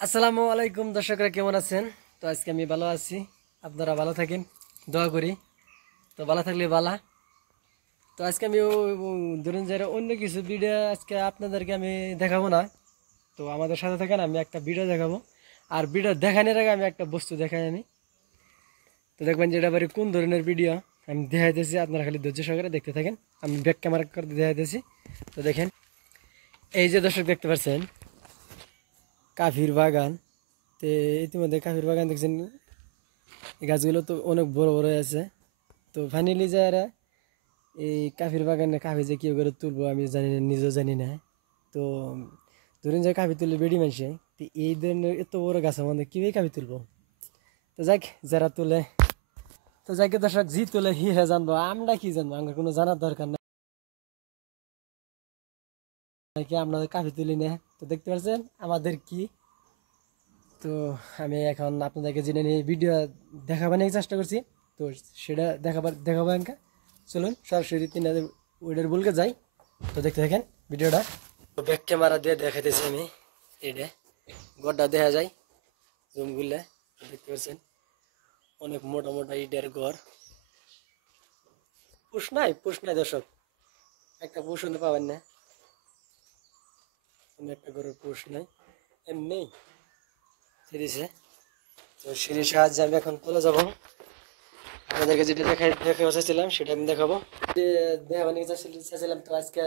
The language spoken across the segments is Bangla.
আসসালামু আলাইকুম দর্শকরা, কেমন আছেন? তো আজকে আমি ভালো আছি। আপনারা ভালো থাকেন, দোয়া করি। তো ভালো থাকলে ভালো। তো আজকে আমি ধরুন যে অন্য কিছু ভিডিও আজকে আপনাদেরকে আমি দেখাবো না। তো আমাদের সাথে থাকেন, আমি একটা ভিডিও দেখাবো। আর ভিডিও দেখানোর আগে আমি একটা বস্তু দেখাই আমি। তো দেখবেন যে এটা বাড়ি কোন ধরনের ভিডিও আমি দেখাইতেছি, আপনারা খালি ধৈর্য সহকারে দেখতে থাকেন। আমি ব্যাক ক্যামেরা করে দেখাইতেছি। তো দেখেন, এই যে দর্শক দেখতে পাচ্ছেন কাফির বাগান। তো ইতিমধ্যে কাফির বাগান দেখছেন, এই গাছগুলো তো অনেক বড় বড় আছে। তো ফাইনালি যারা এই কাফির বাগানে কাফি যে কেউ করে তুলবো আমি জানি না, নিজেও জানি না। তো ধরুন যে কাফি তুললে বেডি মানুষে, তো এই ধরনের এত বড় গাছের মধ্যে কীভাবে কাফি তুলবো? তো যাক, যারা তুলে, তো যাকে দর্শক জি তুলে হি হে জানবো, আমরা কি জানবো? আমার কোনো জানার দরকার নাই কি, আপনাদের কাফি তুলি না। তো দেখতে পাচ্ছেন আমাদের কি। তো আমি এখন আপনাদেরকে জেনে নিয়ে ভিডিও দেখাবার নিয়ে চেষ্টা করছি। তো সেটা দেখাবো এনকা। চলুন সরাসরি তিন ওইটার বলকে যাই। তো দেখতে থাকেন ভিডিওটা। তো ব্যাক ক্যামেরা দিয়ে দেখাইতেছি আমি। এটা গড়টা দেখা যায় জুম করলে, দেখতে পাচ্ছেন অনেক মোটা মোটা ইটের ঘর। পুষ নাই দর্শক, একটা পুষ শুনতে পাবেন না। অন্য একটা ঘরের পুষ নাই, এমনি সিরিজে। তো সিঁড়ির সাহায্যে আমি এখন চলে যাবো। আপনাদেরকে যেটা দেখাতে চাইছিলাম সেটা আমি দেখাবো। দেখাবানি চাইছিলাম, তো আজকে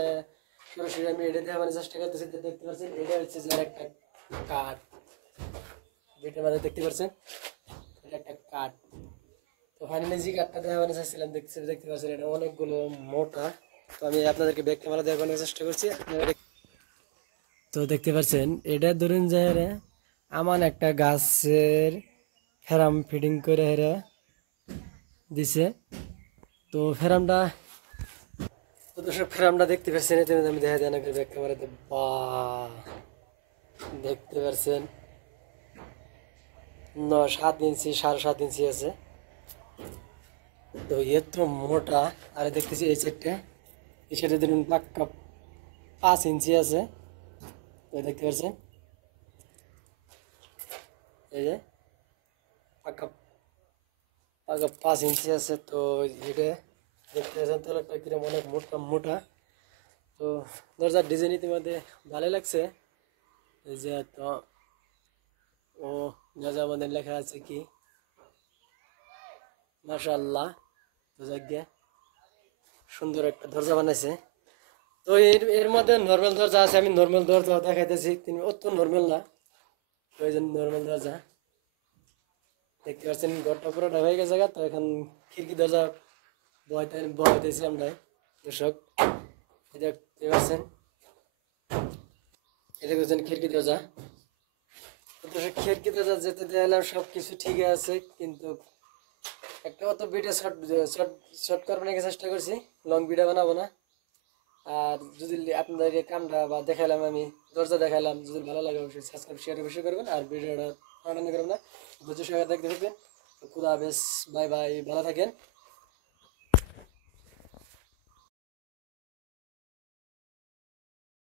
সরাসরি আমি এটা দেখাবানি চেষ্টা করতেছি। দেখতে পাচ্ছেন এটা হচ্ছে যে একটা কাঠ, যেটা মানে দেখতে পাচ্ছেন এটা একটা কাঠ। তো ফাইনালি যে কাঠটা দেখাবানি চাইছিলাম, দেখতে পাচ্ছেন এটা অনেকগুলো মোটা। তো আমি আপনাদেরকে ব্যাক ক্যামেরা দেখানোর চেষ্টা করছি। তো দেখতে পাচ্ছেন এটা ধরুন যে আমার একটা গাছের ফেরাম ফিটিং করে হেরা দিছে। তো ফেরামটা, তো দর্শক ফেরামটা দেখতে পাচ্ছেন, এতে আমি দেখা যায় না ব্যাক ক্যামেরাতে। বা দেখতে পাচ্ছেন 7 ইঞ্চি 7.5 ইঞ্চি আছে। তো এত মোটা। আর দেখতেছি এই সাইডে ধরুন পাক্কা 5 ইঞ্চি আছে। তো দেখতে পাচ্ছেন এই যে পাক্কা পাক্কা 5 ইঞ্চি আছে। তো এটা দেখতে পাচ্ছেন তলাটা কিরকম অনেক মোটা মোটা। তো দরজার ডিজাইন ইতিমধ্যে ভালোই লাগছে। এই যে তো ও যা আমাদের লেখা আছে কি মাশাআল্লাহ। তো যাক, সুন্দর একটা দরজা বানাইছে। তো এর এর মধ্যে নর্মাল দরজা আছে, আমি নর্মাল দরজা দেখাইতেছি। তিনি অত নর্মাল না, ওই জন্য নর্মাল দরজা দেখতে পাচ্ছেন। ঘরটা পুরোটা হয়ে গেছে গা। তো এখন খিড়কি দরজা বহাইতেছি আমরা দর্শক। এই দেখতে পাচ্ছেন, এটা করছেন খিড়কি দরজা। তো দর্শক খিড়কি দরজা যেতে দেখলাম সব কিছু ঠিক আছে, কিন্তু একটা অত ভিডিও শর্ট শর্ট শর্ট করবার চেষ্টা করছি, লং ভিডিও বানাবো না। আর যদি আপনাদেরকে কামটা বা দেখালাম, আমি দরজা দেখালাম, যদি ভালো লাগে অবশ্যই সাবস্ক্রাইব শেয়ার অবশ্যই করবেন। আর ভিডিওটা আনন্দ করবেন না, ধৈর্য সহকারে দেখতে থাকবেন। তো খুদা হাফেজ, বাই বাই, ভালো থাকেন।